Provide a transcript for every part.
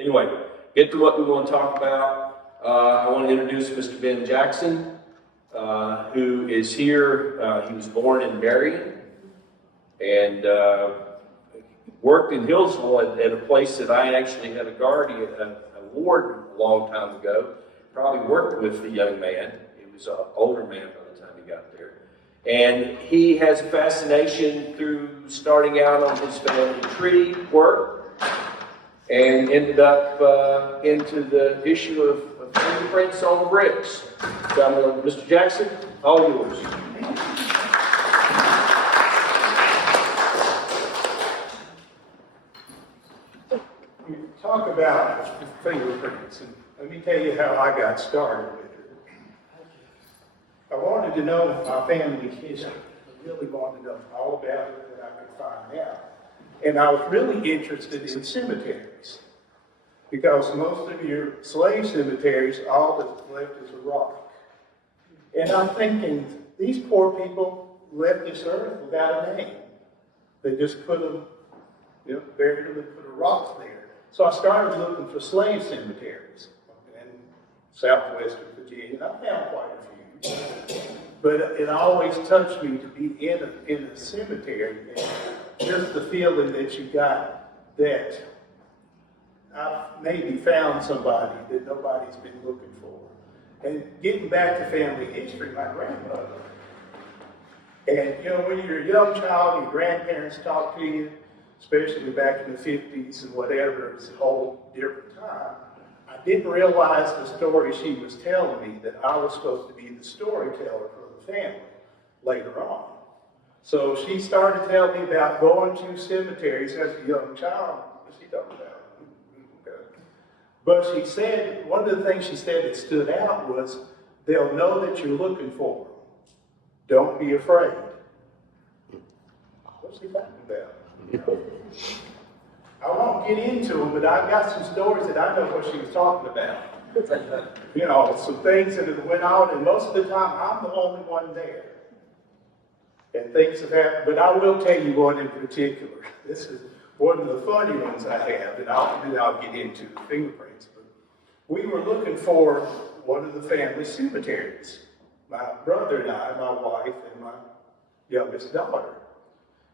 Anyway, get to what we want to talk about. I want to introduce Mr. Ben Jackson, who is here. He was born in Marion and worked in Hillsville at a place that I actually had a guardian, a warden a long time ago. Probably worked with the young man. He was an older man by the time he got there. And he has a fascination through starting out on his family tree work and ended up into the issue of fingerprints on the bricks. So, Mr. Jackson, all yours. You talk about fingerprints, and let me tell you how I got started with it. I wanted to know my family history. I really wanted to know all about it that I could find out. And I was really interested in cemeteries, because most of your slave cemeteries, all that's left is a rock. And I'm thinking, these poor people left this earth without a name. They just put them, buried them and put a rock there. So I started looking for slave cemeteries in southwestern Virginia, and I found quite a few. But it always touched me to be in a cemetery, and just the feeling that you got that I maybe found somebody that nobody's been looking for. And getting back to family history, my grandmother. And when you're a young child, your grandparents talk to you, especially back in the 50s and whatever, it's a whole different time. I didn't realize the story she was telling me, that I was supposed to be the storyteller for the family later on. So she started telling me about going to cemeteries as a young child. What's she talking about? Okay. But she said, one of the things she said that stood out was, they'll know that you're looking for them. Don't be afraid. What's she talking about? I won't get into them, but I've got some stories that I know what she was talking about. Some things that have went on, and most of the time I'm the only one there. And things have happened, but I will tell you one in particular. This is one of the funny ones I have, and I'll get into the fingerprints. But we were looking for one of the family cemeteries. My brother and I, my wife, and my youngest daughter.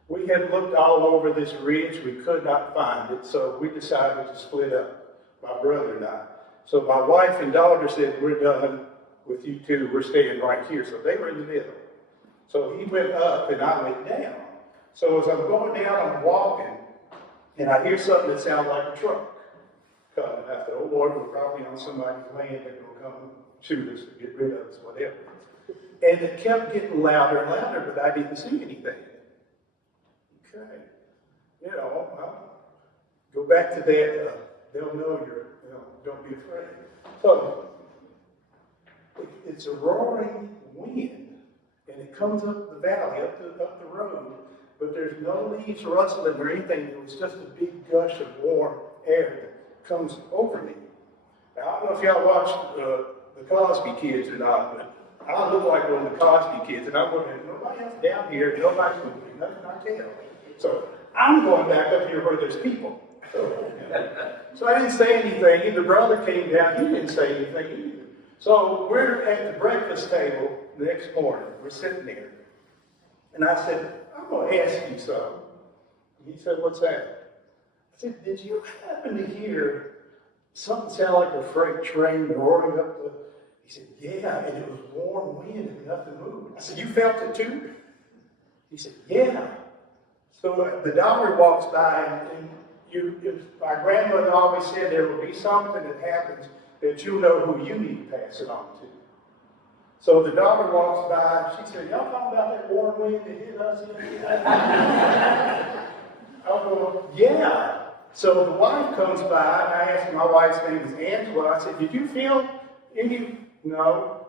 We had looked all over this ridge, we could not find it, so we decided to split up, my brother and I. So my wife and daughter said, we're done with you two, we're staying right here. So they were in the middle. So he went up and I went down. So as I'm going down, I'm walking, and I hear something that sounds like a truck coming. I said, oh Lord, we're probably on somebody's land, they're going to come shoot us or get rid of us, whatever. And it kept getting louder and louder, but I didn't see anything. Okay, I'll go back to that. They'll know don't be afraid. So it's a roaring wind, and it comes up the valley, up the road, but there's no leaves rustling or anything. It was just a big gush of warm air that comes over me. Now, I don't know if y'all watched the Cosby Kids or not, but I look like one of the Cosby Kids, and I'm looking, nobody else down here, nobody's moving, nothing I tell. So I'm going back up here where there's people. So I didn't say anything, and the brother came down, he didn't say anything either. So we're at the breakfast table the next morning, we're sitting there. And I said, I'm going to ask you something. He said, what's that? I said, did you happen to hear something sound like a freight train roaring up the... He said, yeah, and it was warm wind and nothing moved. I said, you felt it too? He said, yeah. So the doctor walks by, and my grandmother always said there will be something that happens that you'll know who you need to pass it on to. So the daughter walks by, she said, y'all talking about that warm wind that hit us in here? I'll go, yeah. So the wife comes by, and I asked, my wife's name is Angela, I said, did you feel any? No.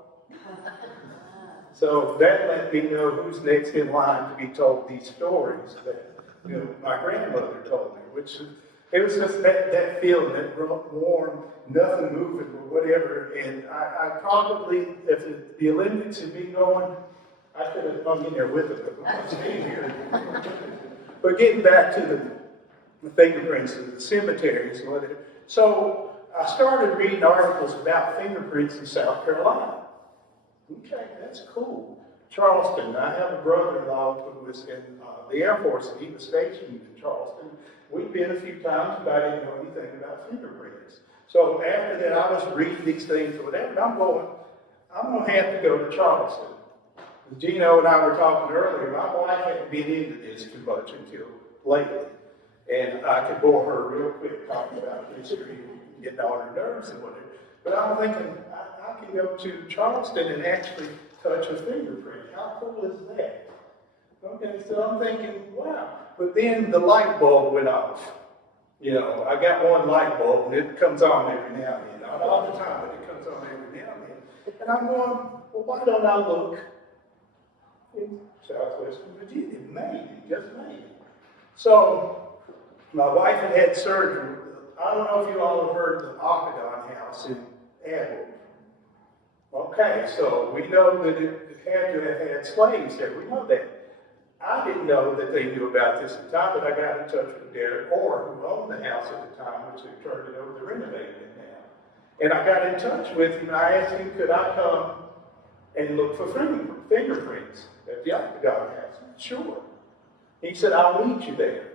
So that let me know who's next in line to be told these stories that my grandmother told me, which it was just that feeling, that warm, nothing moving or whatever. And I probably, if the Olympics had been going, I could have hung in there with them, but I'm staying here. But getting back to the fingerprints of the cemeteries, So I started reading articles about fingerprints in South Carolina. Okay, that's cool. Charleston, I have a brother-in-law who was in the Air Force, and he was stationed in Charleston. We've been a few times, but I didn't know anything about fingerprints. So after that, I was reading these things or whatever, and I'm going to have to go to Charleston. Gino and I were talking earlier, my wife hadn't been into this too much until lately. And I could bore her real quick talking about history, getting on her nerves and whatever. But I'm thinking, I can go to Charleston and actually touch a fingerprint. How cool is that? Okay, so I'm thinking, wow. But then the light bulb went off. You know, I got one light bulb and it comes on every now and then. Not all the time, but it comes on every now and then. And I'm going, well, why don't I look in Southwestern Virginia? Maybe, just maybe. So my wife had surgery. I don't know if you all have heard of the Octagon House in Adwood. Okay, so we know that it had to have had slaves there. We know that. I didn't know that they knew about this at the time, but I got in touch with Derek Orr, who owned the house at the time, which they turned it over, they're renovating it now. And I got in touch with him, and I asked him, could I come and look for fingerprints at the Octagon House? Sure. He said, I'll meet you there.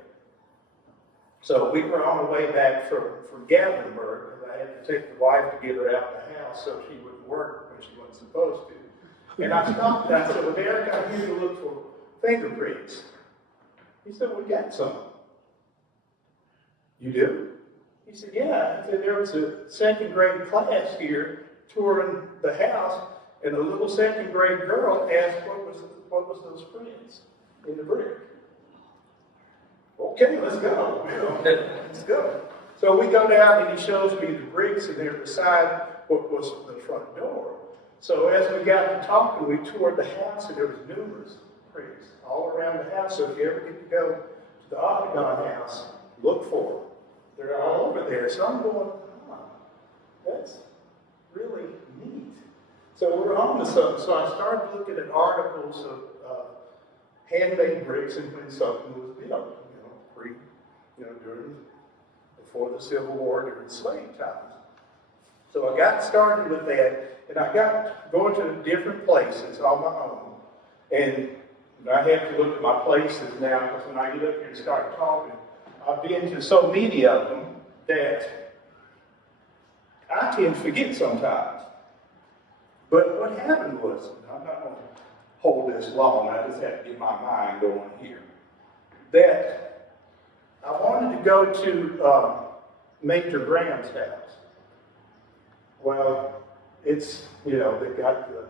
So we were on the way back from Gatlinburg, and I had to take the wife to get her out the house so she wouldn't work when she wasn't supposed to. And I stopped and I said, well, Derek, I'm here to look for fingerprints. He said, we got some. You do? He said, yeah. He said, there was a second grade class here touring the house, and a little second grade girl asked what was those prints in the brick. Okay, let's go. Let's go. So we go down and he shows me the bricks, and they're beside what was the front door. So as we got to talking, we toured the house, and there was numerous prints all around the house. So if you ever get to go to the Octagon House, look for them. They're all over there. So I'm going, that's really neat. So we're on to something. So I started looking at articles of handmade bricks and when something was built, before the Civil War, during slave times. So I got started with that, and I got going to different places on my own. And I have to look at my places now, because when I get up here and start talking, I've been to so many of them that I tend to forget sometimes. But what happened was, I'm not going to hold this long, I just have to get my mind going here, that I wanted to go to Major Graham's house. Well, it's, they got the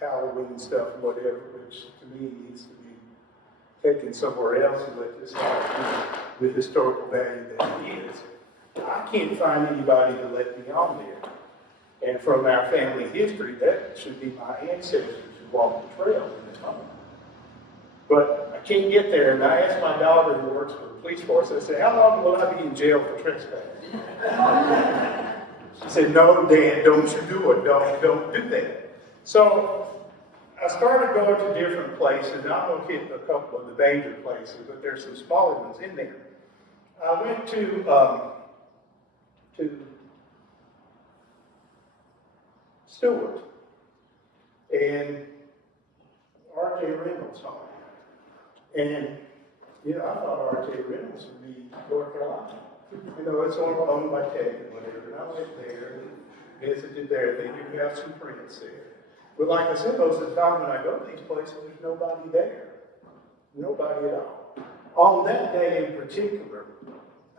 Halloween stuff and whatever, which to me needs to be taken somewhere else and let this have the historical value that it is. I can't find anybody to let me on there. And from our family history, that should be my ancestors who walked the trail in this home. But I can't get there, and I asked my daughter who works for the police force, I said, how long will I be in jail for trespassing? She said, no, Dad, don't you do it. Don't do that. So I started going to different places, and I'm going to hit a couple of the major places, but there's some smaller ones in there. I went to Stewart, and R.J. Reynolds home. And, I thought R.J. Reynolds would be North Carolina. It's owned by Ted and whatever. And I went there and visited there. They do have some prints there. But like I said, most of the time when I go to these places, there's nobody there. Nobody at all. On that day in particular,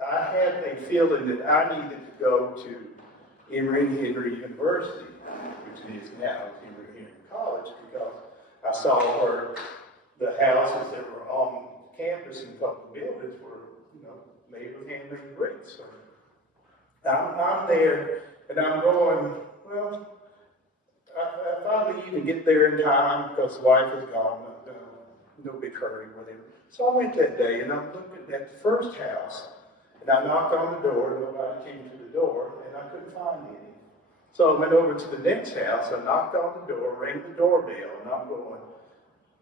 I had a feeling that I needed to go to Emory Henry University, which it is now Emory Henry College, because I saw where the houses that were on campus in a couple of buildings were, made with handmade bricks. So I'm there, and I'm going, well, I finally even get there in time because the wife is gone, no big hurry, whatever. So I went that day, and I'm looking at the first house, and I knocked on the door, nobody came to the door, and I couldn't find any. So I went over to the next house, I knocked on the door, rang the doorbell, and I'm going,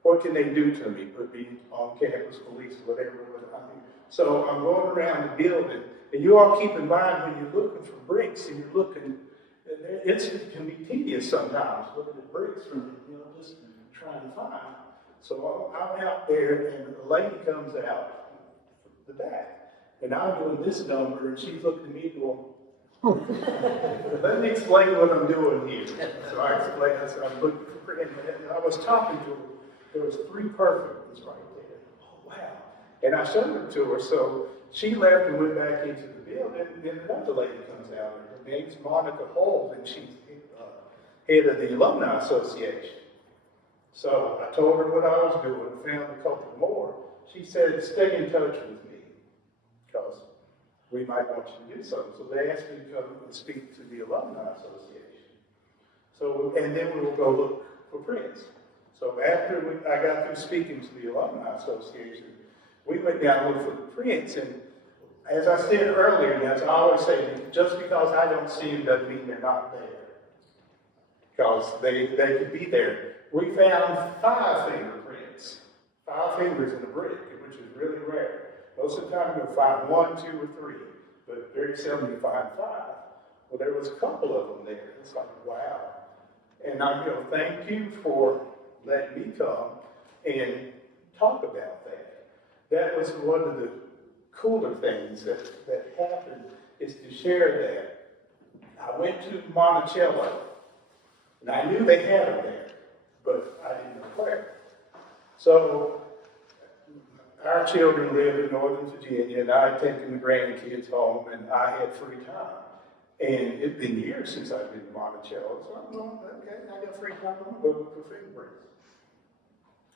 what can they do to me? Put me on campus police, whatever. So I'm going around the building, And you all keep in mind when you're looking for bricks and you're looking, and it can be tedious sometimes looking at bricks from, just trying to find. So I'm out there and a lady comes out the back and I'm doing this number and she's looking at me going, let me explain what I'm doing here. So I explained, I said, I'm looking for, and I was talking to her. There was 3 perfect ones right there. Oh, wow. And I showed them to her, so she left and went back into the building, and then another lady comes out. Her name's Monica Holt, and she's head of the Alumni Association. So I told her what I was doing, found a couple more. She said, stay in touch with me, because we might want you to do something. So they asked me to come and speak to the Alumni Association. So, and then we will go look for prints. So after I got through speaking to the Alumni Association, we went down and looked for the prints. And as I said earlier, and as I always say, just because I don't see them doesn't mean they're not there. Because they could be there. We found 5 fingerprints, 5 fingers in a brick, which is really rare. Most of the time you'll find 1, 2, or 3, but very seldom you find 5. Well, there was a couple of them there. It's like, wow. And I thank you for letting me come and talk about that. That was one of the cooler things that happened, is to share that. I went to Monticello, and I knew they had them there, but I didn't know where. So our children live in Northern Virginia, and I had taken the grandkids home, and I had free time. And it'd been years since I'd been to Monticello, so I'm going, okay, I got free time, I'm going to look for fingerprints.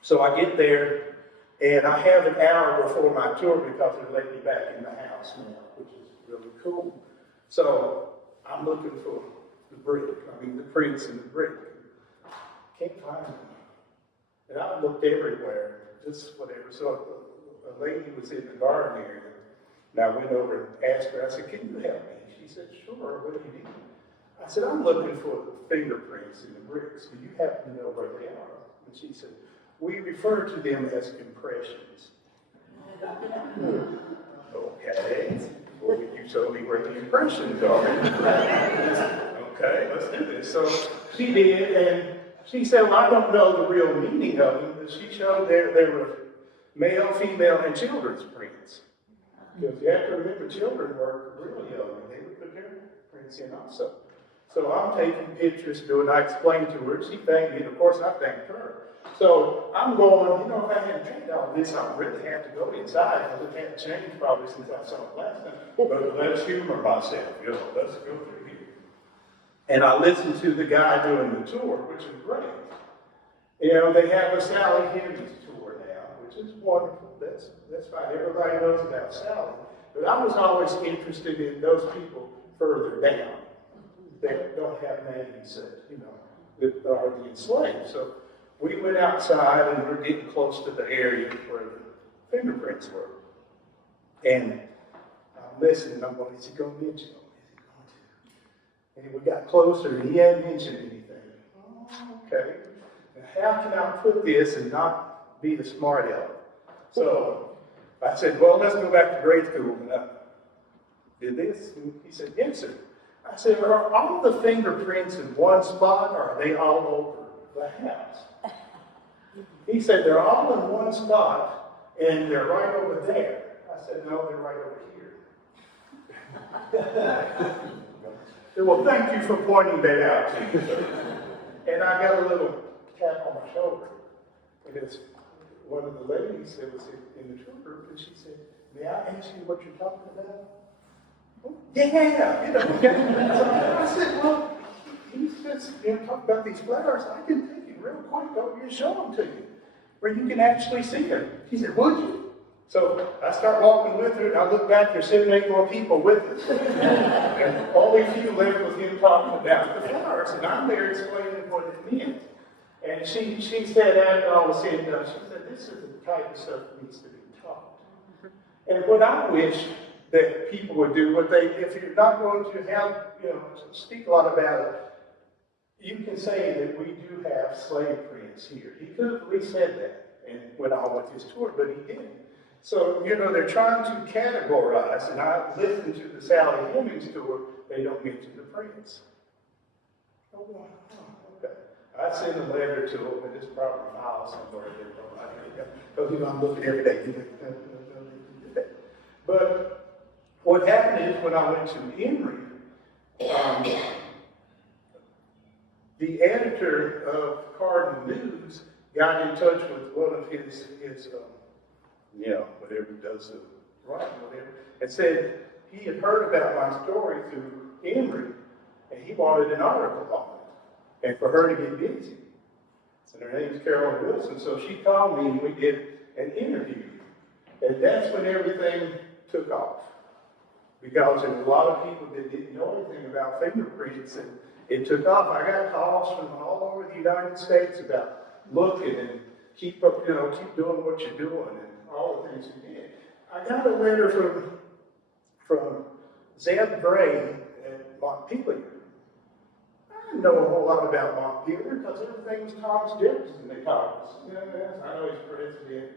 So I get there, and I have an hour before my tour because they're letting me back in the house now, which is really cool. So I'm looking for the prints in the brick. Can't find them. And I looked everywhere, just whatever. So a lady was in the garden area, and I went over and asked her, I said, can you help me? She said, sure, what do you need? I said, I'm looking for the fingerprints in the bricks. Do you happen to know where they are? And she said, we refer to them as impressions. Okay, well, you show me where the impressions are. Okay, let's do this. So she did, and she said, well, I don't know the real meaning of them, but she showed there were male, female, and children's prints. Because you have to remember, children were really young, and they would put their prints in also. So I'm taking pictures, I explained to her, she thanked me, and of course I thanked her. So I'm going, if I hadn't paid all this, I would really have to go inside, because it hadn't changed probably since I saw it last time. But let's humor myself, let's go through here. And I listened to the guy doing the tour, which is great. They have a Sally Henry's tour now, which is wonderful. That's fine. Everybody knows about Sally. But I was always interested in those people further down that don't have names that are the enslaved. So we went outside and we're getting close to the area where the fingerprints were. And I'm listening, I'm going, is he going to mention them? Is he going to? And we got closer and he hadn't mentioned anything. Oh, okay. Now how can I put this and not be the smart aleck? So I said, well, let's go back to grade school. And I did this. And he said, yes, sir. I said, are all the fingerprints in one spot or are they all over the house? He said, they're all in one spot and they're right over there. I said, no, they're right over here. Said, well, thank you for pointing that out to me, sir. And I got a little tap on my shoulder. And it's one of the ladies that was in the tour group, and she said, may I ask you what you're talking about? Oh, yeah, I said, well, he says, talk about these flowers. I can take it real quick over here and show them to you, where you can actually see them. She said, would you? So I start walking with her, and I look back, there's 7, 8 more people with us. And only a few left with him talking about the flowers, and I'm there explaining what it meant. And she said, after all was said and done, she said, this is the type of stuff that needs to be taught. And what I wish that people would do, if you're not going to have, speak a lot about it, you can say that we do have slave prints here. He could have at least said that and went on with his tour, but he didn't. So, you know, they're trying to categorize, and I listened to the Sally Hemings tour, they don't mention the prints. Oh, wow. Oh, okay. I sent a letter to them, and it's probably filed somewhere there. Because, you know, I'm looking every day. But what happened is when I went to Emory, the editor of Cardinal News got in touch with one of his whatever he does, writing, whatever, and said he had heard about my story through Emory, and he wanted an article on it, and for her to get busy. And her name's Carolyn Wilson, so she called me and we did an interview. And that's when everything took off. Because there were a lot of people that didn't know anything about fingerprints, and it took off. I got calls from all over the United States about looking and keep up, keep doing what you're doing and all the things you did. I got a letter from Zeb Gray at Montpelier. I didn't know a whole lot about Montpelier because everything was Thomas Jefferson they taught us. I know he's president,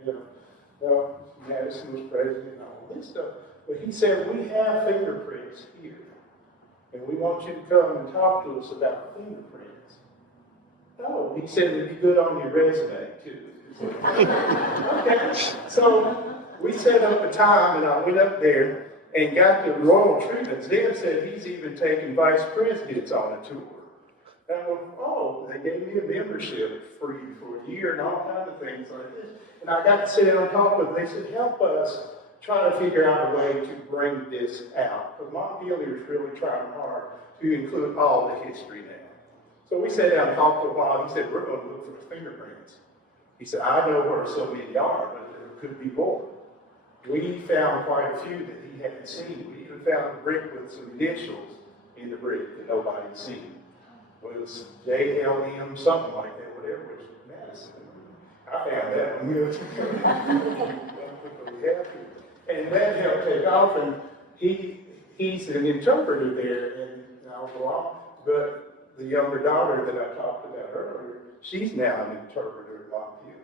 Madison was president and all this stuff. But he said, we have fingerprints here. And we want you to come and talk to us about fingerprints. Oh, he said it'd be good on your resume too. Okay, so we set up a time and I went up there and got the royal treatment. Zeb said he's even taken vice presidents on a tour. And I went, oh, they gave me a membership free for a year and all kinds of things like this. And I got to sit down and talk with them. They said, help us try to figure out a way to bring this out. Because Montpelier is really trying hard to include all the history now. So we sat down and talked for a while. He said, we're going to look for fingerprints. He said, I know where so many are, but there could be more. We found quite a few that he hadn't seen. We even found a brick with some initials in the brick that nobody had seen. It was JLM, something like that, whatever it was, Madison. I found that one. And that helped take off, and he's an interpreter there, and I'll go on. But the younger daughter that I talked about earlier, she's now an interpreter at Montpelier.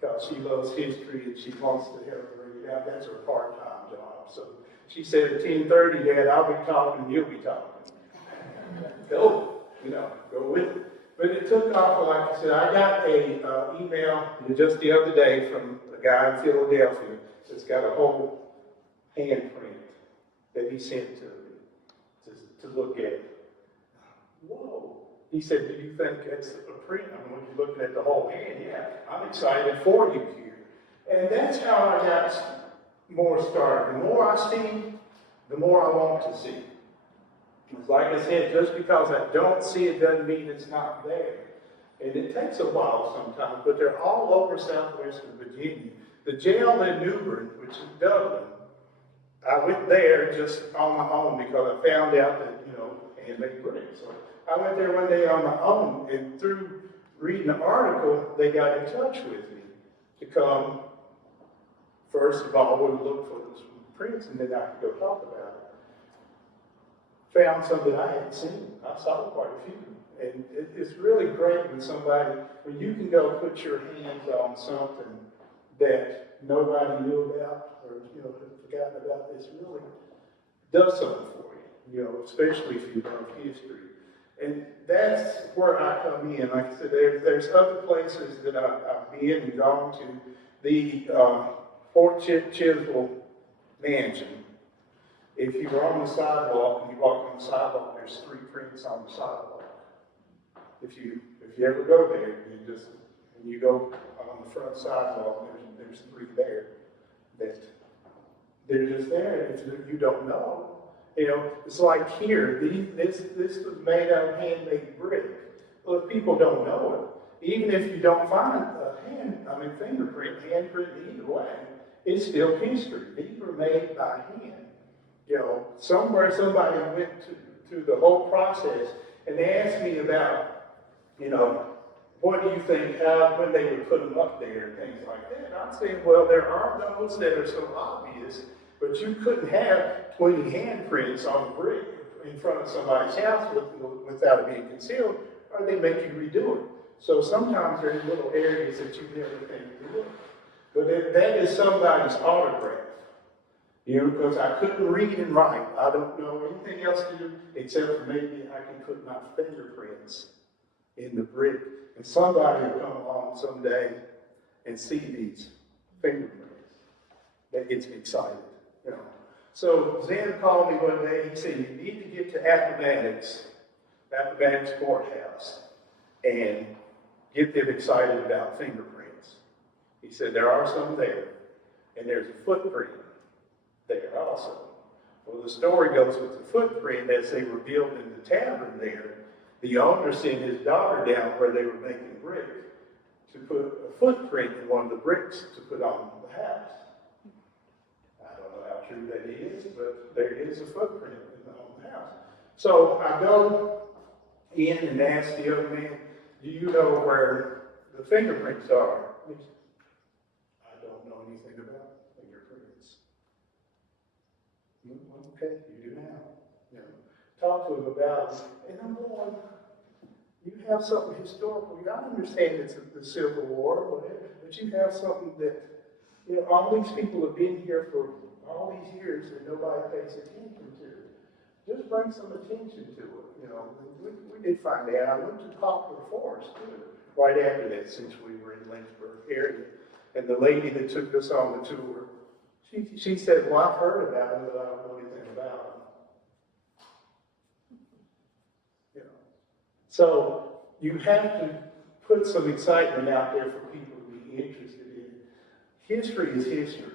Because she loves history and she wants to help bring it out. That's her part-time job. So she said at 10:30, Dad, I'll be talking, you'll be talking. Go with it. But it took off, like I said, I got a email just the other day from a guy in Philadelphia that's got a whole handprint that he sent to me to look at. Whoa. He said, do you think that's a print? I mean, when you're looking at the whole hand, yeah, I'm excited for you here. And that's how I got more started. The more I see, the more I want to see. Like I said, just because I don't see it doesn't mean it's not there. And it takes a while sometimes, but they're all over southwestern Virginia. The jail in Newbern, which is Dublin, I went there just on my own because I found out that, handmade bricks. So I went there one day on my own, and through reading the article, they got in touch with me to come, first of all, we look for the prints, and then I could go talk about it. Found some that I hadn't seen. I saw quite a few. And it's really great when you can go put your hands on something that nobody knew about or, had forgotten about. This really does something for you, especially if you love history. And that's where I come in. Like I said, there's other places that I've been and gone to. The Fort Chiswell Mansion. If you were on the sidewalk and you walk on the sidewalk, there's 3 prints on the sidewalk. If you ever go there, you go on the front sidewalk, there's 3 there that they're just there. If you don't know, it's like here. This was made out of handmade brick. Well, if people don't know it, even if you don't find a fingerprint, handprint either way, it's still history. These were made by hand. Somewhere somebody went through the whole process and they asked me about, what do you think, when they would put them up there and things like that. And I'm saying, well, there are those that are so obvious, but you couldn't have 20 handprints on a brick in front of somebody's house without it being concealed, or they make you redo it. So sometimes there's little areas that you never think to look. But that is somebody's autograph. You know, because I couldn't read and write. I don't know anything else to do except for maybe I can put my fingerprints in the brick. And somebody will come along someday and see these fingerprints. That gets me excited, you know. So Zen called me one day. He said, you need to get to Appomattox Courthouse, and get them excited about fingerprints. He said, there are some there, and there's a footprint there also. Well, the story goes with the footprint. As they were building the tavern there, the owner sent his daughter down where they were making brick to put a footprint in one of the bricks to put on the house. I don't know how true that is, but there is a footprint on the house. So I go in and ask the young man, do you know where the fingerprints are? He said, I don't know anything about fingerprints. Okay, you do now. You know, talk to him about it. And I'm going, you have something historical. I understand it's the Civil War or whatever, but you have something that, you know, all these people have been here for all these years and nobody pays attention to it. Just bring some attention to it, you know. We did find out. I went to Poplar Forest, too, right after that, since we were in Lynchburg area. And the lady that took us on the tour, she said, well, I've heard about it, but I don't know anything about it. You know. So you have to put some excitement out there for people to be interested in it. History is history.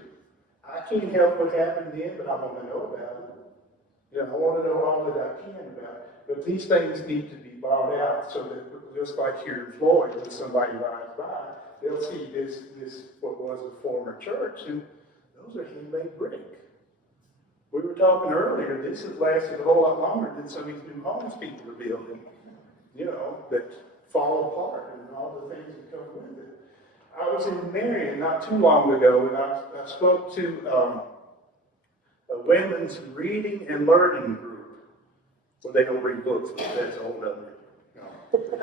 I can't help what happened then, but I want to know about it. You know, I want to know all that I can about it. But these things need to be brought out so that just like here in Floyd, when somebody rides by, they'll see this what was a former church, and those are handmade brick. We were talking earlier, this has lasted a whole lot longer than some of these new homes people are building, you know, that fall apart and all the things that come with it. I was in Marion not too long ago, and I spoke to a women's reading and learning group. Well, they don't read books, but that's a whole other, you know,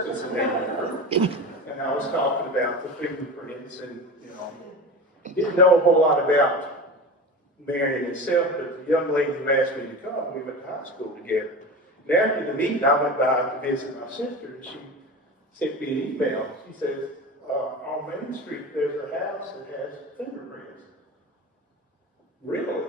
it's a neighborhood group. And I was talking about the fingerprints and, you know, didn't know a whole lot about Marion itself, but the young lady who asked me to come, we went to high school together. And after the meeting, I went by to visit my sister, and she sent me an email. She says, on Main Street, there's a house that has fingerprints. Really?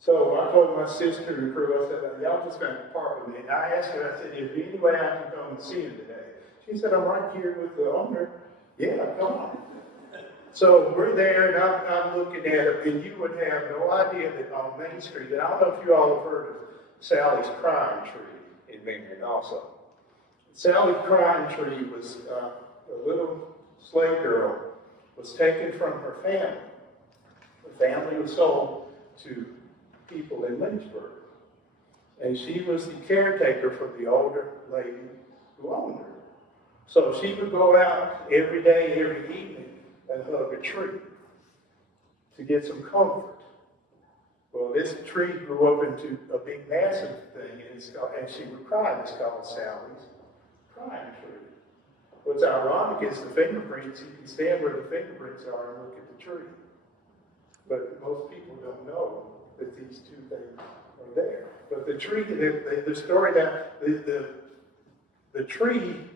So I told my sister and crew, I said, y'all just got to part with me. And I asked her, I said, is there any way I can come and see him today? She said, I'm right here with the owner. Yeah, come on. So we're there, and I'm looking at it, and you would have no idea that on Main Street, and I don't know if you all have heard of Sally's Crying Tree in Marion also. Sally's Crying Tree was a little slave girl was taken from her family. The family was sold to people in Lynchburg. And she was the caretaker for the older lady who owned her. So she would go out every day, every evening, and hug a tree to get some comfort. Well, this tree grew up into a big, massive thing, and she would cry. It's called Sally's Crying Tree. What's ironic is the fingerprints. You can stand where the fingerprints are and look at the tree. But most people don't know that these two things are there. But the tree, the story that the tree,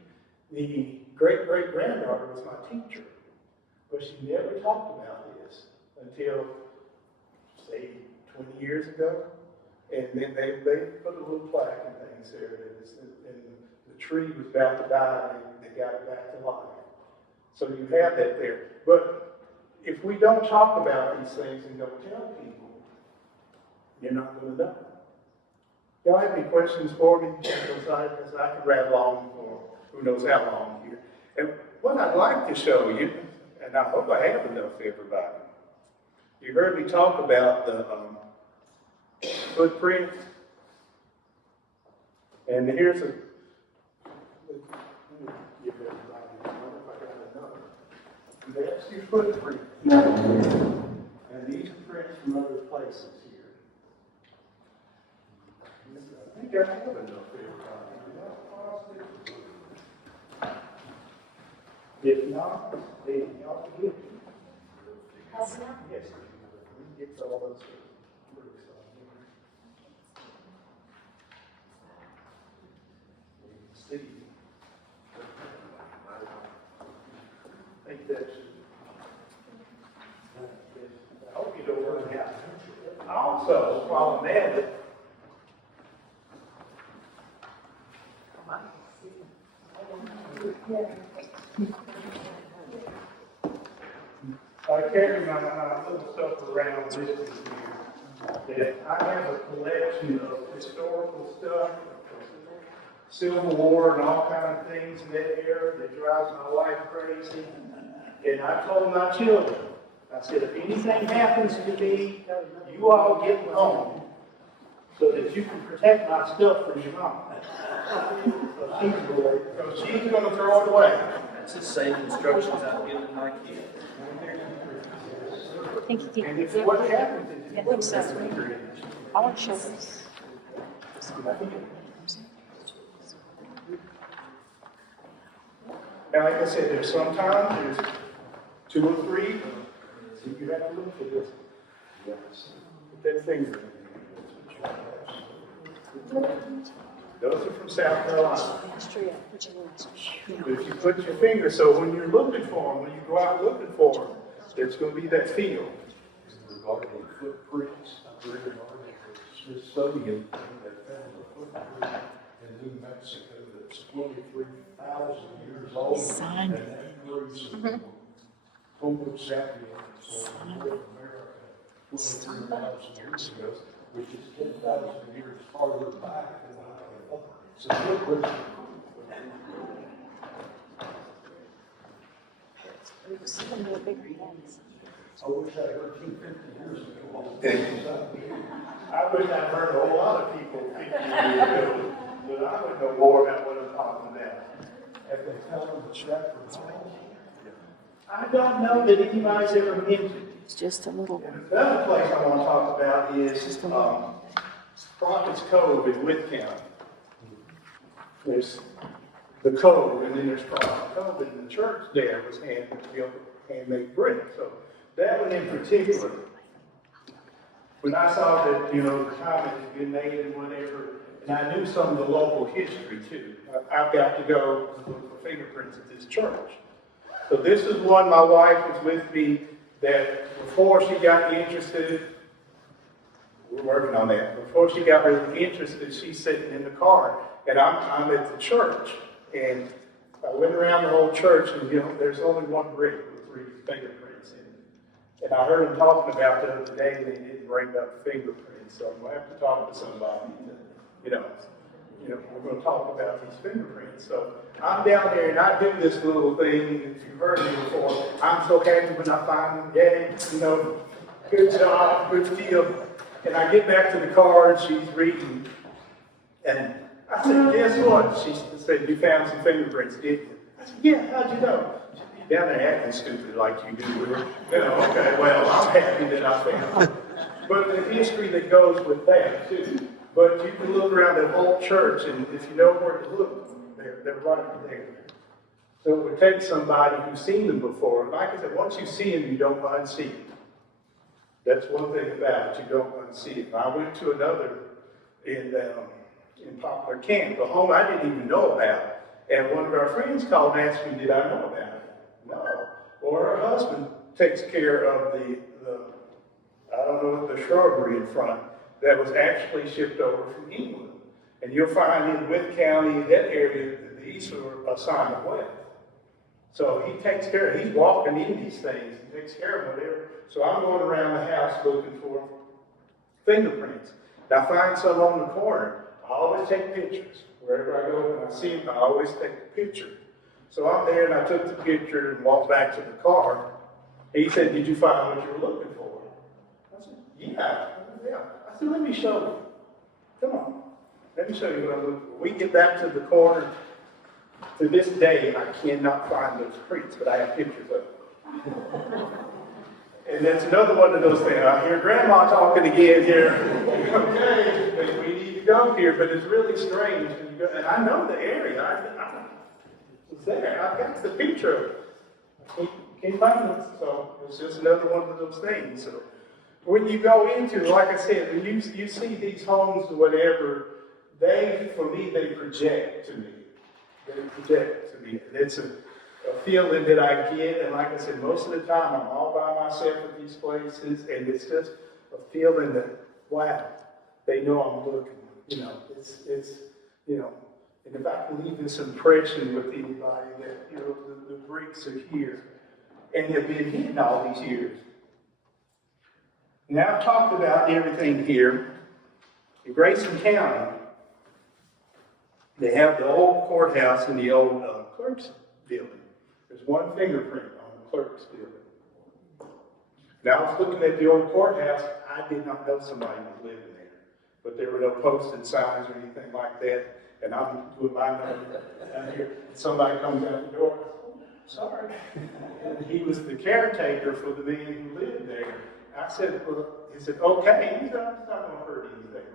the great-great-granddaughter was my teacher. But she never talked about this until, say, 20 years ago. And then they put a little plaque and things there. And the tree was about to die, and they got it back to life. So you have that there. But if we don't talk about these things and don't tell people, you're not going to know. Y'all have any questions for me? Because I could rattle on for who knows how long here. And what I'd like to show you, and I hope I have enough for everybody. You heard me talk about the footprint. And here's a, give everybody if I got enough. That's your footprint. And these are prints from other places here. I think I have enough for everybody. If not, then y'all forgive me. Yes. It's all those. See. I think that's. I hope you don't work out. Also, while I'm at it, I carry my little stuff around with me here. I have a collection of historical stuff, Civil War and all kind of things in that era that drives my wife crazy. And I told my children, I said, if anything happens to me, you all get home so that you can protect my stuff from your mom. So she's going to throw it away. That's the same instructions I've given my kids. Thank you. And if what happens is Yeah, looks so sweet. I want to show this. now, like I said, there's sometimes there's 2 or 3. So you have to look for this. Put that finger in. Those are from South Carolina. But if you put your finger, so when you're looking for them, when you go out looking for them, there's going to be that feel. Regarding footprints, Smithsonian, they found a footprint in New Mexico that's 23,000 years old. Signed. And that includes Homo sapiens from North America 23,000 years ago, which is 10,000 years farther back than I can. So footprints. I wish I heard 50 years ago. I wish I'd heard a whole lot of people 50 years ago, but I would know more about what I'm talking about. Have they found the Stratford Hall? I don't know that anybody's ever mentioned it. It's just a little. And another place I want to talk about is Prophet's Cove in Witt County. There's the cove, and then there's Prophet's Cove, and the church there was handmade brick. So that one in particular, when I saw that, the comment had been made and whatever, and I knew some of the local history too. I've got to go look for fingerprints at this church. So this is one my wife was with me that before she got interested, we're working on that. Before she got really interested, she's sitting in the car, and I'm at the church. And I went around the whole church, and there's only one brick with 3 fingerprints in it. And I heard them talking about the other day, and they didn't bring up fingerprints. So I'm going to have to talk to somebody. We're going to talk about these fingerprints. So I'm down there, and I do this little thing. If you've heard me before, I'm so happy when I find them. Yay, good job, good feel. And I get back to the car, and she's reading. And I said, guess what? She said, you found some fingerprints, didn't you? I said, yeah, how'd you know? You're down there acting stupid like you do. Okay, well, I'm happy that I found them. But the history that goes with that, too. But you can look around the whole church, and if you know where to look, they're right there. So it would take somebody who's seen them before. Like I said, once you see them, you don't unsee them. That's one thing about it, you don't unsee them. I went to another in Poplar Camp, a home I didn't even know about. And one of our friends called and asked me, did I know about it? No. Well, her husband takes care of the shrubbery in front that was actually shipped over from England. And you'll find in Witt County, that area, these are a sign of wealth. So he takes care he's walking in these things, he takes care of whatever. So I'm going around the house looking for fingerprints. And I find some on the corner. I always take pictures. Wherever I go and I see them, I always take a picture. So I'm there and I took the picture and walked back to the car. And he said, did you find what you were looking for? I said, yeah. I said, let me show you. Come on. Let me show you what I'm looking for. We get back to the corner. To this day, I cannot find those prints, but I have pictures of them. And that's another one of those things. I hear Grandma talking again here. Okay, we need to go here, but it's really strange. And I know the area. I was there. I've got the picture of it. Can't find it, so it's just another one of those things. So when you go into, like I said, when you see these homes or whatever, for me, they project to me. They project to me. And it's a feeling that I get, and like I said, most of the time I'm all by myself at these places, and it's just a feeling that, wow, they know I'm looking. You know, it's you know, and if I can leave this impression with anybody that, you know, the bricks are here and have been hidden all these years. Now I've talked about everything here. In Grayson County, they have the old courthouse and the old clerk's building. There's one fingerprint on the clerk's building. Now I was looking at the old courthouse. I did not know somebody was living there, but there were no posted signs or anything like that. And I'm doing my number down here, and somebody comes out the door. Sorry. And he was the caretaker for the man who lived there. I said, well, he said, okay, he's not going to hurt anything.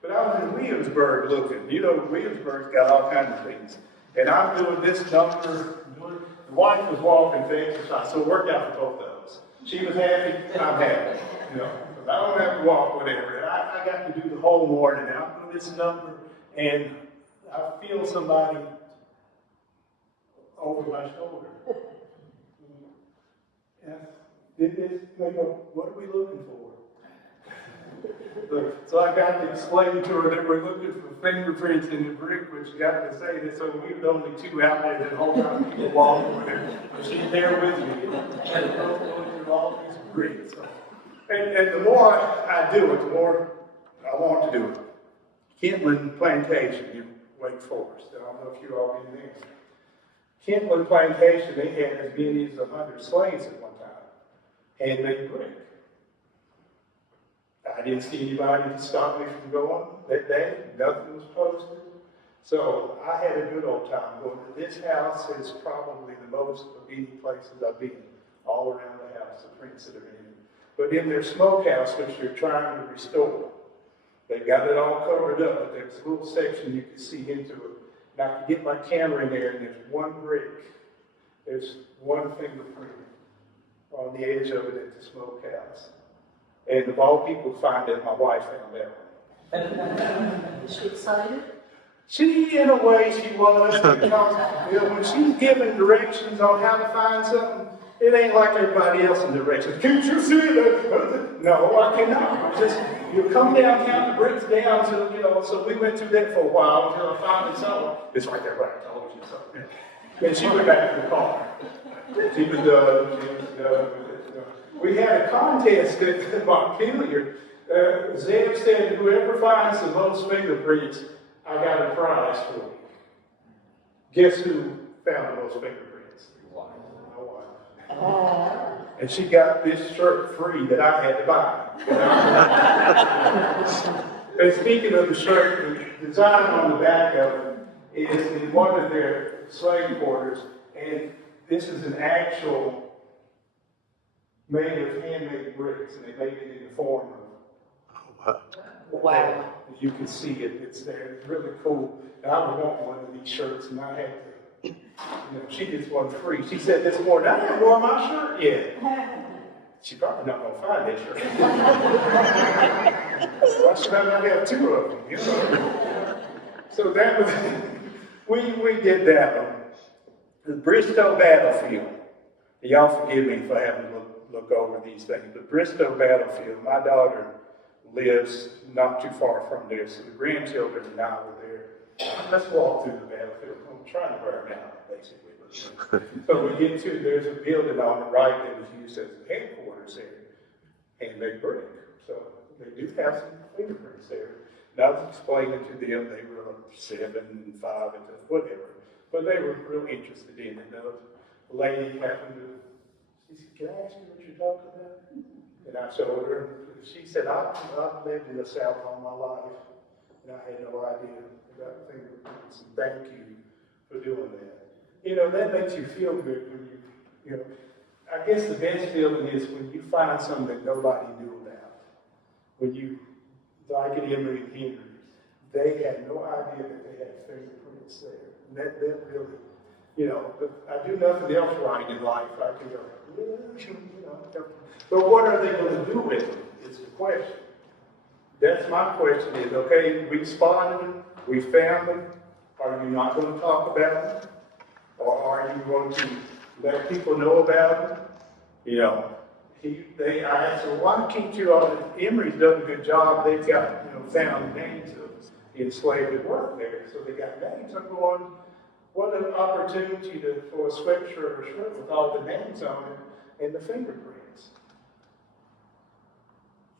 But I was in Williamsburg looking. You know, Williamsburg's got all kinds of things. And I'm doing this number. The wife was walking to exercise, so it worked out for both of us. She was happy, I'm happy. You know, 'cause I don't have to walk, whatever. And I got to do the whole morning. And I'm doing this number, and I feel somebody over my shoulder. And they go, what are we looking for? So I got to explain to her that we're looking for fingerprints in the brick, which got to say that, so we were the only two out there that whole time people walking with her. But she's there with me. And going through all these bricks. And the more I do it, the more I want to do it. Kentland Plantation in Wake Forest. I don't know if you all been there. Kentland Plantation, they had as many as 100 slaves at one time. Handmade brick. I didn't see anybody to stop me from going that day. Nothing was posted. So I had a good old time going to this house. Is probably the most of any places I've been all around the house, the prints that are in it. But in their smokehouse, which they're trying to restore, they got it all covered up, but there's a little section you can see into it. And I can get my camera in there, and there's one brick. There's one fingerprint on the edge of it at the smokehouse. And of all people to find it, my wife found that one. Is she excited? She, in a way, she was, because you know, when she's giving directions on how to find something, it ain't like everybody else's directions. Can't you see that? No, I cannot. Just, you come down, count the bricks down, so, you know, so we went through that for a while until I finally saw it. It's right there, right, I told you something. And she went back to the car. She was done. We had a contest at Montpelier. Zeb said, whoever finds the most fingerprints, I got a prize for you. Guess who found the most fingerprints? My wife. And she got this shirt free that I had to buy. And speaking of the shirt, the design on the back of it is in one of their slave quarters, and this is an actual made of handmade bricks, and they made it in the form of. Wow. You can see it, it's there, it's really cool. And I would want one of these shirts, and I had to, you know, she gets one free. She said this morning, I haven't worn my shirt yet. She probably not gonna find that shirt. Why should I not have two of them, you know? So that was, we did that one. The Bristow Battlefield. Y'all forgive me if I haven't look over these things, but Bristow Battlefield, my daughter lives not too far from there, so the grandchildren and I were there. Let's walk through the battlefield. I'm trying to burn out, basically. So we get to, there's a building on the right that was used as headquarters there, and they brick. So they do have some fingerprints there. And I was explaining to them, they were 7 and 5 and whatever, but they were real interested in it. The lady happened to, she said, can I ask you what you're talking about? And I showed her. She said, I've lived in the South all my life, and I had no idea about fingerprints. And thank you for doing that. You know, that makes you feel good when you know, I guess the best feeling is when you find something that nobody knew about. When you, like at Emory and Henry, they had no idea that they had fingerprints there. And that really, you know, I do nothing else right in life. I can go, you know, but what are they going to do with it is the question. That's my question is, okay, we spotted them, we found them, are you not going to talk about them? Or are you going to let people know about them? You know, I asked, well, why can't you, Emory's done a good job, they've got, you know, found names of enslaved that work there, so they got names. I'm going, what an opportunity for a sweatshirt or shirt with all the names on it and the fingerprints.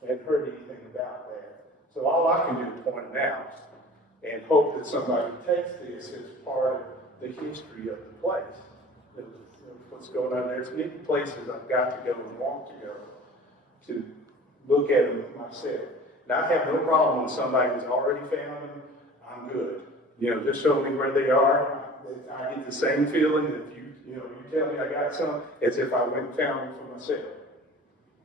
I hadn't heard anything about that. So all I can do is point it out and hope that somebody takes this as part of the history of the place. You know, what's going on there. There's many places I've got to go and want to go to look at them myself. Now, I have no problem with somebody who's already found them. I'm good. You know, just show me where they are. I get the same feeling if you tell me I got some as if I went and found them for myself.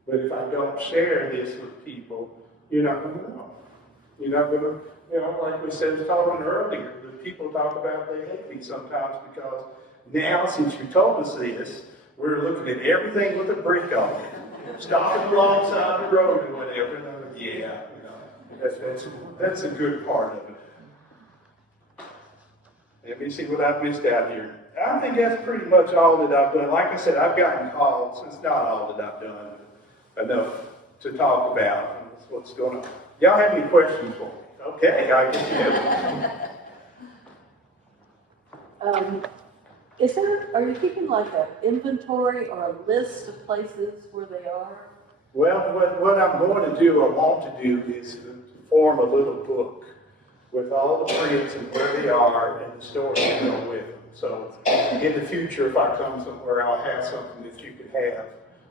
But if I don't share this with people, you're not going to know. You're not going to, you know, like we said talking earlier, the people talk about they hate me sometimes because now, since you told us this, we're looking at everything with a brick on it, stopping alongside the road or whatever. And I'm like, yeah, you know, that's a good part of it. Let me see what I've missed out here. I think that's pretty much all that I've done. Like I said, I've gotten calls. It's not all that I've done enough to talk about what's going on. Y'all have any questions for me? Okay, I guess Are you keeping like an inventory or a list of places where they are? Well, what I'm going to do, or want to do, is to form a little book with all the prints and where they are and the stories that go with them. So in the future, if I come somewhere, I'll have something that you can have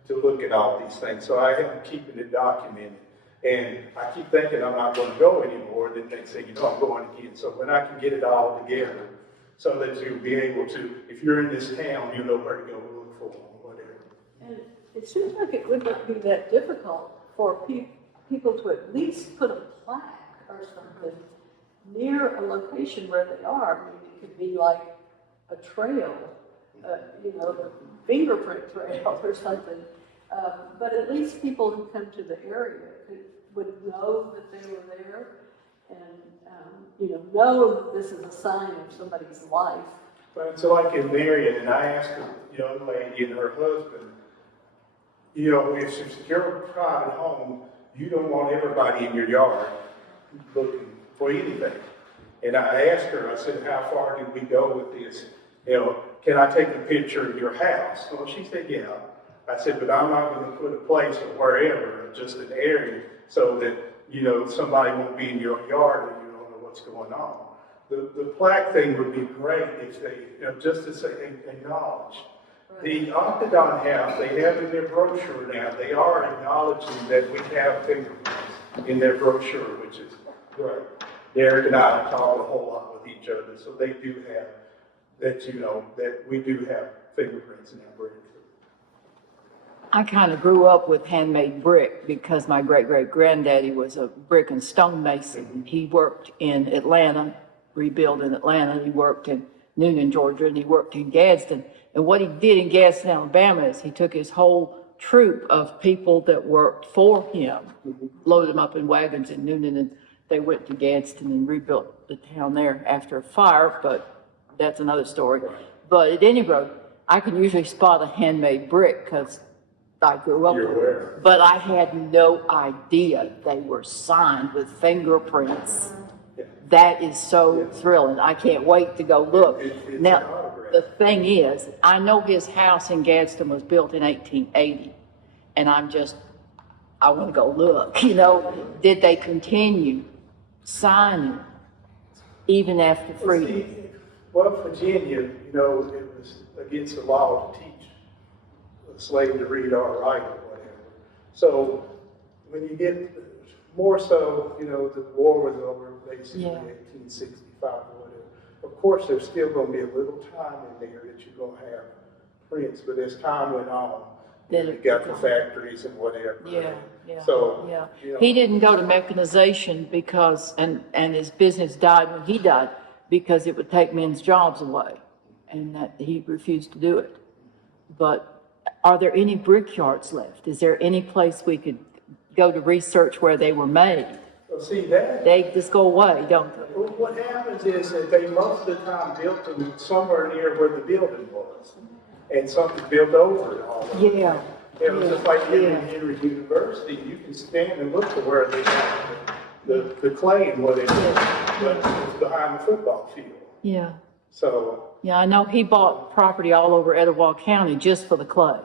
to look at all these things. So I am keeping it documented. And I keep thinking I'm not going to go anymore. Then they say, you know, I'm going again. So when I can get it all together so that you'll be able to, if you're in this town, you know where to go and look for them, whatever. And it seems like it would not be that difficult for people to at least put a plaque or something near a location where they are. I mean, it could be like a trail, you know, the fingerprint trail or something. But at least people who come to the area would know that they were there and, you know that this is a sign of somebody's life. But so like in Marion, and I asked a young lady and her husband, you know, if it's your private home, you don't want everybody in your yard looking for anything. And I asked her, I said, how far did we go with this? You know, can I take a picture of your house? Well, she said, yeah. I said, but I'm not going to put a place or wherever, just an area, so that, you know, somebody won't be in your yard and you don't know what's going on. The plaque thing would be great if they, you know, just to say, acknowledge. The Octagon House, they have in their brochure now, they are acknowledging that we have fingerprints in their brochure, which is great. Derek and I talk a whole lot with each other, so they do have that, you know, that we do have fingerprints in our brick. I kind of grew up with handmade brick because my great-great-granddaddy was a brick and stone mason. He worked in Atlanta, rebuilding Atlanta. He worked in Noonan, Georgia, and he worked in Gadsden. And what he did in Gadsden, Alabama is he took his whole troop of people that worked for him, loaded them up in wagons in Noonan, and they went to Gadsden and rebuilt the town there after a fire, but that's another story. But at any rate, I can usually spot a handmade brick because I grew up with it. But I had no idea they were signed with fingerprints. That is so thrilling. I can't wait to go look. Now, the thing is, I know his house in Gadsden was built in 1880, and I want to go look, you know, did they continue signing even after freedom? Well, Virginia, you know, it was against the law to teach a slave to read or write or whatever. So when you get more so, you know, the war was over basically 1865 or whatever. Of course, there's still going to be a little time in there that you're going to have prints, but as time went on, you got the factories and whatever. So, you know, He didn't go to mechanization because, and his business died when he died because it would take men's jobs away. and that he refused to do it. But are there any brickyards left? Is there any place we could go to research where they were made? Well, see, that, They just go away, don't they? what happens is that they most of the time built them somewhere near where the building was. And something built over it all. Yeah. It was just like in Henry University, you can stand and look at where they got the clay and what it is, but it's behind the football field. Yeah. So, Yeah, I know he bought property all over Etowah County just for the clay.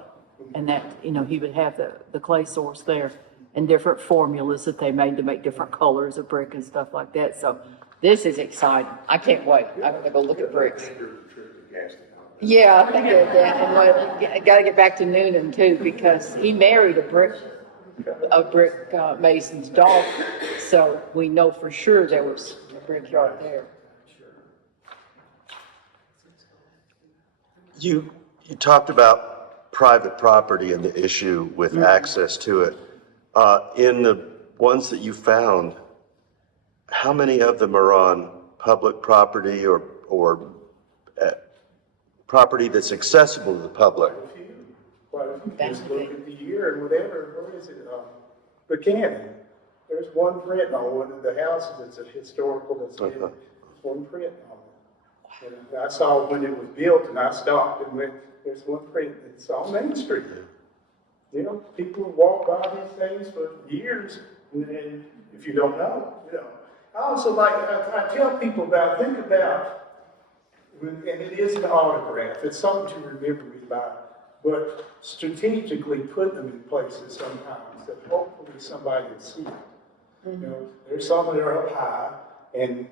And that, you know, he would have the clay source there and different formulas that they made to make different colors of brick and stuff like that. So this is exciting. I can't wait. I'm gonna go look at bricks. Yeah, I think that, and well, gotta get back to Noonan too, because he married a brick mason's daughter. So we know for sure there was a brickyard there. You talked about private property and the issue with access to it. In the ones that you found, how many of them are on public property or property that's accessible to the public? quite a few, just look at the year and whatever, where is it, Buchanan. There's one print on one of the houses that's a historical, that's one print on it. And I saw when it was built and I stopped and went, there's one print that's on Main Street. You know, people walk by these things for years, and if you don't know, you know. I also like, I tell people about, think about, and it is an autograph, it's something to remember me by, but strategically put them in places sometimes that hopefully somebody will see it. You know, there's some that are up high and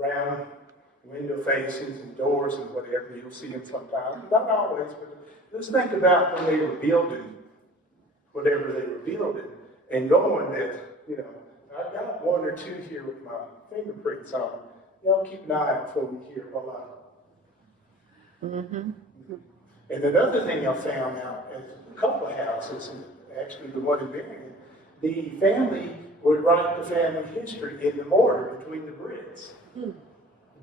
around window faces and doors and whatever, you'll see them sometimes, not always, but just think about when they were building, whatever they were building, and knowing that, you know, I've got one or two here with my fingerprints on them. Y'all keep an eye out for me here while And another thing I found out at a couple of houses, and actually the one in Marion, the family would write the family history in the mortar between the bricks.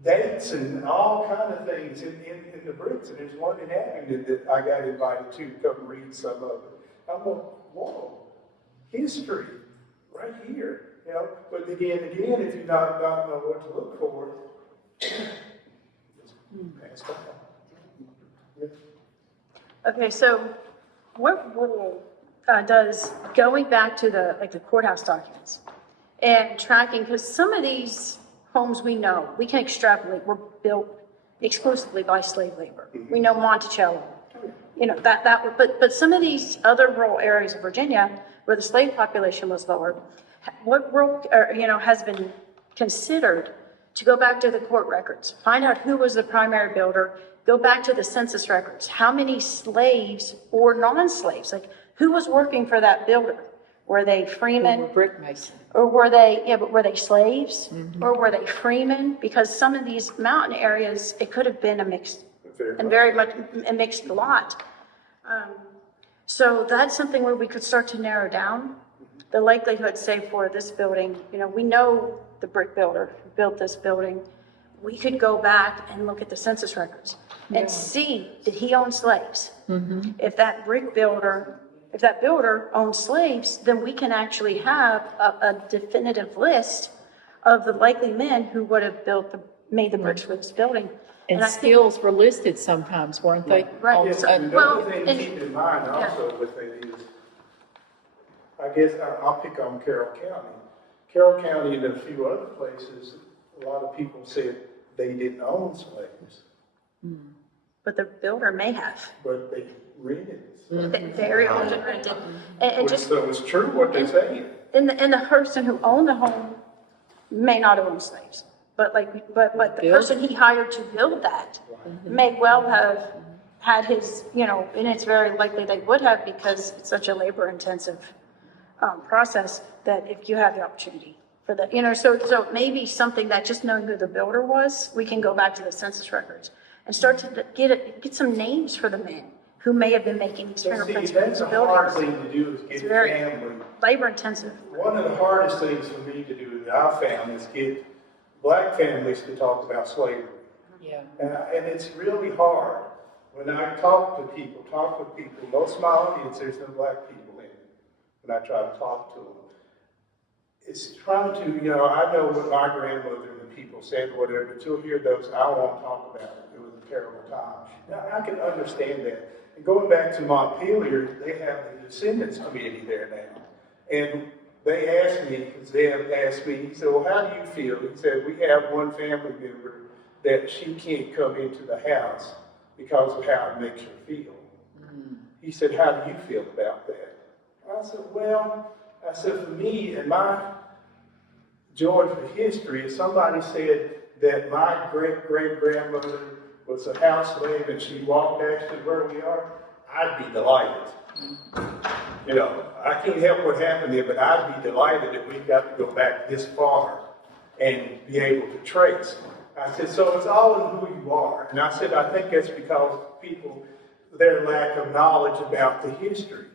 Dates and all kind of things in the bricks. And there's one in Abingdon that I got invited to come read some of it. I'm going, whoa, history right here. You know, but again, if you don't know what to look for, just pass by. Yeah. Okay, so what role does going back to the courthouse documents and tracking, because some of these homes we know, we can extrapolate, were built exclusively by slave labor. We know Monticello, you know, but some of these other rural areas of Virginia where the slave population was lower, what role, has been considered to go back to the court records, find out who was the primary builder, go back to the census records, how many slaves or non-slaves, like who was working for that builder? Were they freemen? Or brick mason. Or were they slaves? Or were they freemen? Because some of these mountain areas, it could have been a mixed, and very much a mixed lot. So that's something where we could start to narrow down the likelihood, say for this building, we know the brick builder who built this building. We could go back and look at the census records and see, did he own slaves? If that builder owned slaves, then we can actually have a definitive list of the likely men who would have made the bricks for this building. And skills were listed sometimes, weren't they? Right. Yes, another thing to keep in mind also with it is, I guess I'll pick on Carroll County. Carroll County and a few other places, a lot of people said they didn't own slaves. But the builder may have. But they rented. Very often rented. So it's true what they say. And the person who owned the home may not own slaves. But the person he hired to build that may well have had his, and it's very likely they would have because it's such a labor intensive process that if you have the opportunity for that, so it may be something that just knowing who the builder was, we can go back to the census records and start to get some names for the men who may have been making these fingerprints for these That's a hard buildings. thing to do is It's get very family. labor intensive. One of the hardest things for me to do that I found is get black families to talk about slavery. Yeah. And it's really hard. When I talk with people, most of my audience, there's no black people in it. When I try to talk to them, it's trying to, I know what my grandmother and the people said, or whatever, but you'll hear those, I won't talk about it. It was a terrible time. Now, I can understand that. And going back to Montpelier, they have the Descendants Committee there now. And they asked me, because Deb asked me, he said, well, how do you feel? He said, we have one family member that she can't come into the house because of how it makes her feel. He said, how do you feel about that? I said, well, for me and my Georgia history, if somebody said that my great-great-grandmother was a house slave and she walked actually where we are, I'd be delighted. I can't help what happened there, but I'd be delighted that we got to go back this far and be able to trace. I said, so it's all in who you are. And I said, I think that's because people, their lack of knowledge about the history.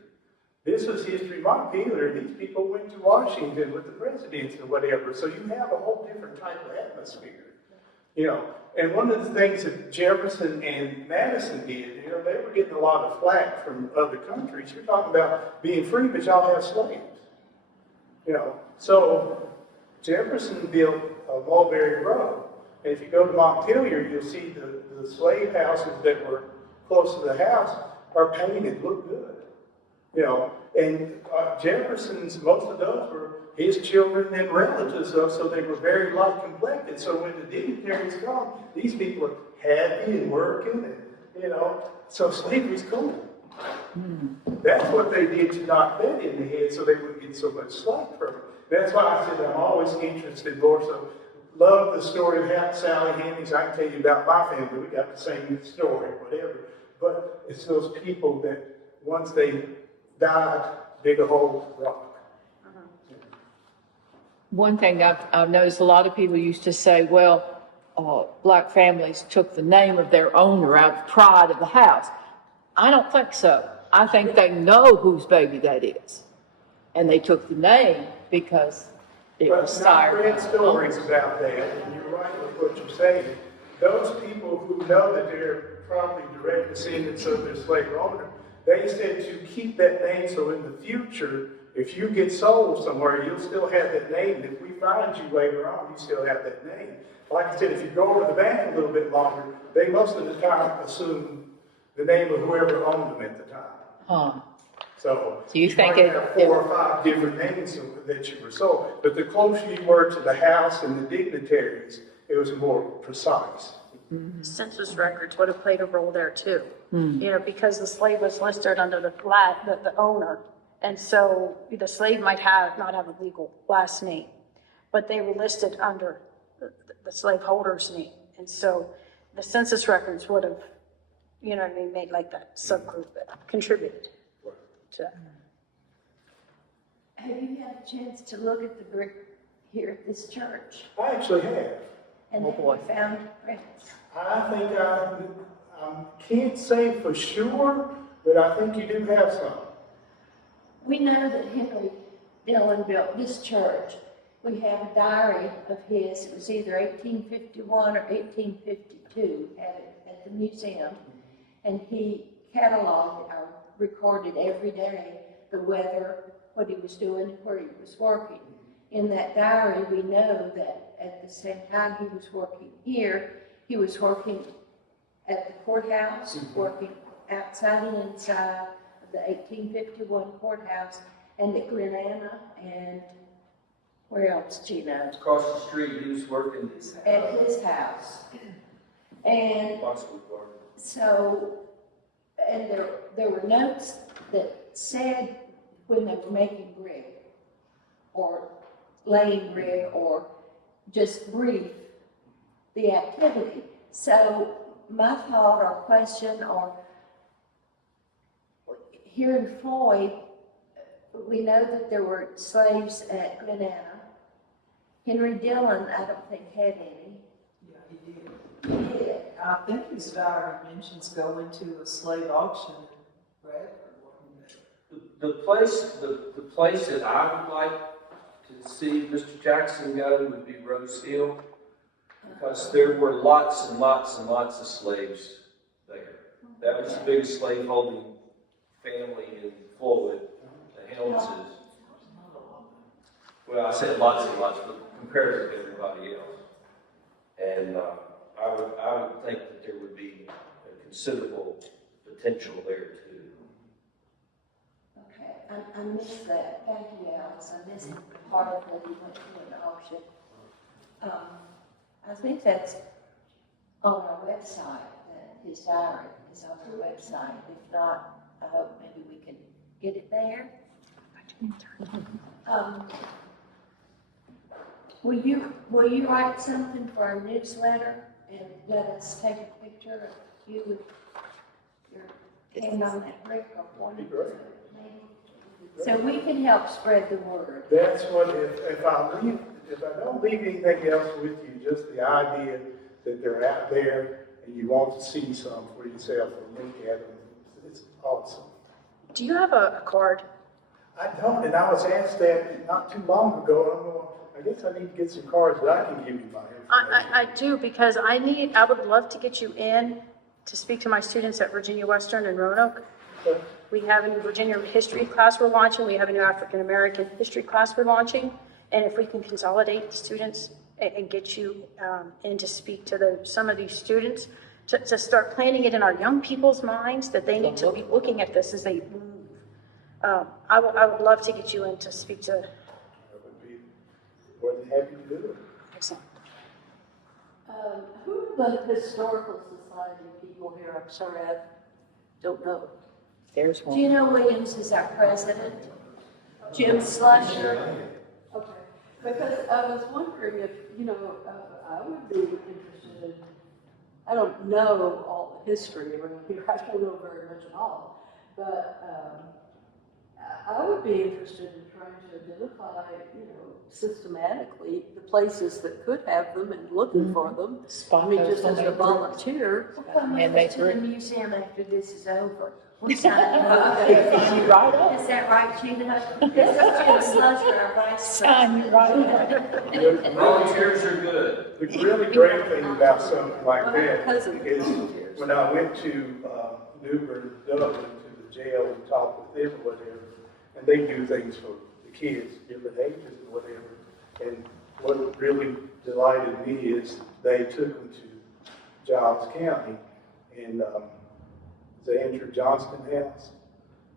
This was history. Montpelier, these people went to Washington with the presidents and whatever, so you have a whole different type of atmosphere. And one of the things that Jefferson and Madison did, they were getting a lot of flack from other countries. You're talking about being free, but y'all have slaves. So Jefferson built a Mulberry Road. And if you go to Montpelier, you'll see the slave houses that were close to the house are painted, look good. And Jefferson's, most of those were his children and relatives, so they were very light complected. So when the dignitaries come, these people are happy and working, and so slavery's cool. That's what they did to knock that in the head, so they wouldn't get so much slack from it. That's why I said I'm always interested more. So love the story of how Sally Hemings. I can tell you about my family. We got the same story, whatever. But it's those people that once they died, dig a hole, rock. One thing I've noticed, a lot of people used to say, well, black families took the name of their owner out of pride of the house. I don't think so. I think they know whose baby that is. And they took the name because it was But I've sired. read stories about that, and you're right with what you're saying. Those people who know that they're probably direct descendants of their slave owner, they said to keep that name so in the future, if you get sold somewhere, you'll still have that name. And if we find you later on, you still have that name. Like I said, if you go over the bank a little bit longer, they most of the time assume the name of whoever owned them at the time. Huh. So you think might it- have 4 or 5 different names that you were sold. But the closer you were to the house and the dignitaries, it was more precise. Census records would have played a role there too. Because the slave was listed under the owner. And so the slave might not have a legal last name, but they were listed under the slaveholder's name. And so the census records would have, made like that subgroup that contributed to that. Have you had a chance to look at the brick here at this church? I actually have. And Oh, have boy. you found prints? I think I can't say for sure, but I think you do have some. We know that Henry Dillon built this church. We have a diary of his. It was either 1851 or 1852 at the museum. And he cataloged or recorded every day the weather, what he was doing, where he was working. In that diary, we know that at the same time he was working here, he was working at the courthouse, working outside and inside of the 1851 courthouse, and at Glen Anna, and where else, Gina? Across the street, he was working At his house. And Boxwood Garden. so, and there were notes that said when they were making brick, or laying brick, or just brief, the activity. So my thought or question, or here in Floyd, we know that there were slaves at Glen Anna. Henry Dillon, I don't think had any. Yeah, he did. He did. I think his diary mentions going to a slave auction in Bradford one day. The place that I would like to see Mr. Jackson go would be Rose Hill. Because there were lots and lots and lots of slaves there. That was the biggest slaveholding family in Floyd, the Helmses. Well, I said lots and lots, but compared to everybody else. And I would think that there would be a considerable potential there too. Okay, I missed that. Thank you, Alice. I missed part of that you went to an auction. I think that's on our website, that his diary is on our website. If not, I hope maybe we can get it there. Will you write something for our newsletter and let us take a picture of you with your hand on that brick or one of those, maybe? So we can help spread the word. That's what, if I don't leave anything else with you, just the idea that they're out there and you want to see some for yourself or look at them, it's awesome. Do you have a card? I don't, and I was asked that not too long ago. I guess I need to get some cards, but I can give you my information. I do, because I would love to get you in to speak to my students at Virginia Western and Roanoke. Okay. We have a new Virginia history class we're launching. We have a new African American history class we're launching. And if we can consolidate the students and get you in to speak to some of these students, to start planting it in our young people's minds that they need to be looking at this as they move. I would love to get you in to speak to. I would be more than happy to do it. Excellent. Who are the historical society people here? I'm sorry, I don't know. There's one. Gino Williams is our president. Jim Slusher. Okay, because I was wondering if, I would be interested in, I don't know all the history around here, I don't know very much at all, but I would be interested in trying to identify, systematically the places that could have them and looking for them. I mean, just as a volunteer. We'll come with And us they to the agree. museum after this is over. We'll sign up. You right up. Is that right, Gina? This is Jim Slusher, our vice Sign you right up. Volunteers are good. The really great thing about something like Well, my that cousin is volunteers. when I went to Newbern, Dublin, to the jail and talked with them or whatever, and they do things for the kids, different ages and whatever. And what really delighted me is they took them to Giles County and the Andrew Johnston house,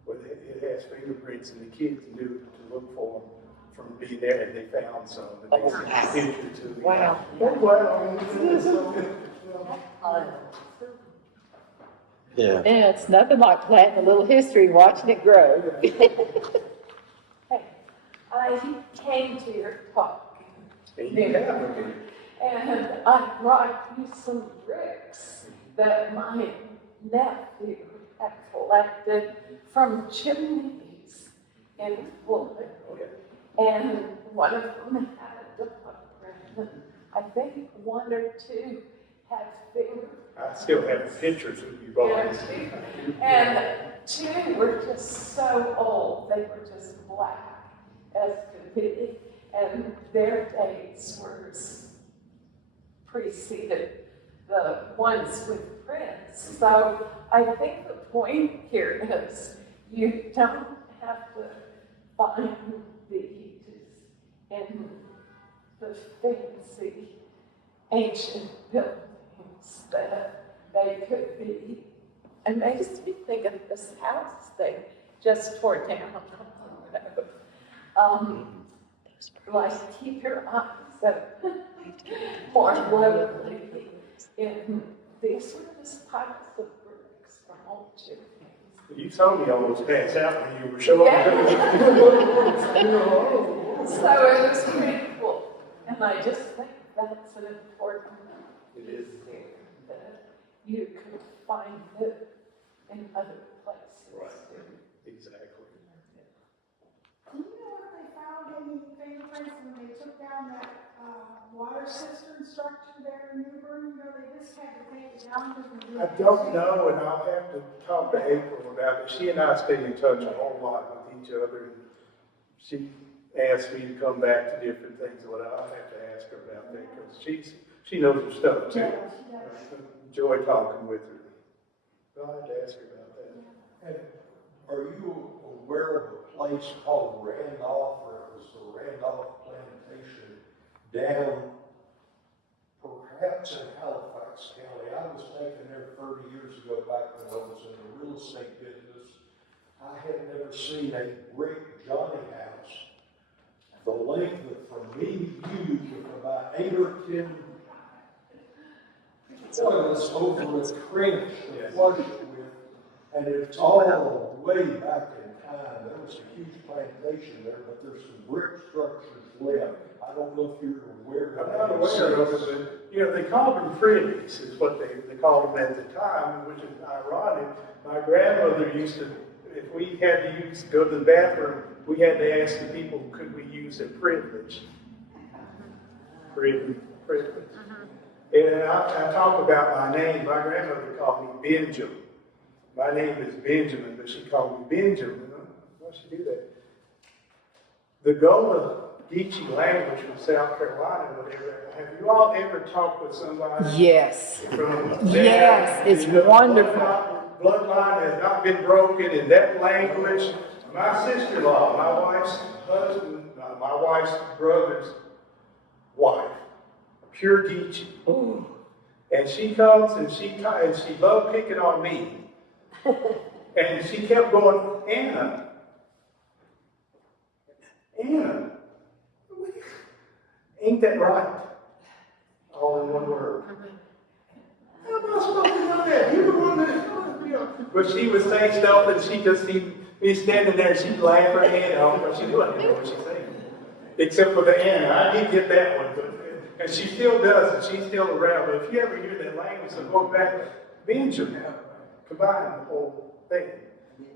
where it has fingerprints, and the kids knew to look for them from being there, and they found some, and they sent a picture to me. Wow. Oh, wow. Yeah. Yeah, it's nothing like planting a little history, watching it grow. Hey, I came to your talk, And you have them. and I brought you some bricks that my nephew had collected from chimneys in Woodlawn. And one of them had a footprint, and I think one or two had fingerprints. I still have pictures of you brought. And two were just so old, they were just black as could be, and their dates were preceded the ones with prints. So I think the point here is you don't have to find these in the fancy ancient buildings that they could be. It makes me think of this house they just tore down on the road. Like, keep your eyes open more locally. And these were just piles of bricks from old chimneys. You saw me almost pass out when you were showing So it was pretty cool. And I just think that's an important It is. thing, that you could find it in other places. Right. too. Exactly. Do you know if they found any fingerprints when they took down that water cistern structure there in Newbern? They just had to take it down because of the. I don't know, and I'll have to talk to April about it. She and I stay in touch a whole lot with each other. And she asked me to come back to different things, but I'll have to ask her about that because She knows her stuff too. Yeah, she does. Enjoy talking with her. I'll have to ask her about that. And are you aware of a place called Randolph, or it was the Randolph Plantation down perhaps in Halifax County? I was taken there 30 years ago back when I was in the real estate business. I had never seen a brick Johnny house the length of from me to you to about 8 or 10 was over a trench and flushed with, and it's all way back in time. There was a huge plantation there, but there's some brick structures left. I don't know if you're aware of I'm that. not aware of it, but, they called them privets, is what they called them at the time, which is ironic. My grandmother used to, if we had to go to the bathroom, we had to ask the people, could we use a privilege? Privilege. And I talk about my name. My grandmother called me Benjamin. My name is Benjamin, but she called me Benjamin. Why she do that? The Gullah Geechee language from South Carolina, whatever. Have you all ever talked with somebody? Yes. From Yes, it's wonderful. Bloodline has not been broken in that language. My sister-in-law, my wife's husband, my wife's brother's wife, pure Geechee. Ooh. And she comes and she loved picking on me. And she kept going, Anna, ain't that right? All in one word. How am I supposed to know that? You're the one that, but she would say stuff and she just see me standing there and she'd laugh her head off, but she knew I didn't know what she's saying. Except for the Anna, I did get that one, but, and she still does, and she's still around. But if you ever hear that language, so going back, Benjamin combined the whole thing.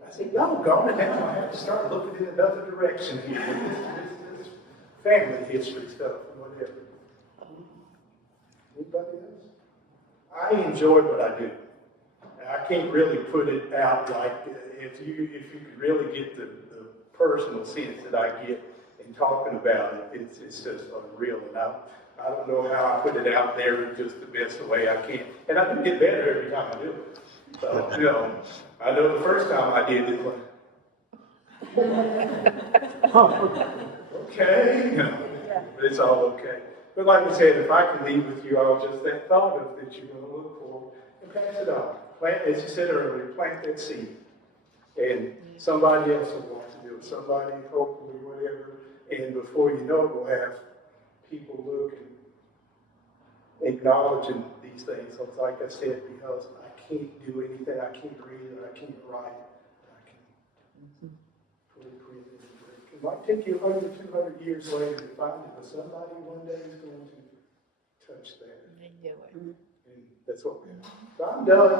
I said, y'all gone, and now I have to start looking in another direction here. This family history stuff and whatever. Anybody else? I enjoy what I do. I can't really put it out like if you could really get the personal sense that I get in talking about it, it's just unreal. And I don't know how I put it out there just the best way I can. And I do get better every time I do it. So, I know the first time I did it, okay, but it's all okay. But like I said, if I can leave with you all just that thought of that you're going to look for and pass it on. Plant, as you said earlier, plant that seed. And somebody else will want to do it. Somebody, hopefully, whatever. And before you know it, we'll have people looking, acknowledging these things. So it's like I said, because I can't do anything, I can't read it, I can't write it, I can put it in the brick. It might take you 100, 200 years later to find it, but somebody one day is going to touch that. And that's what we have. So I'm done.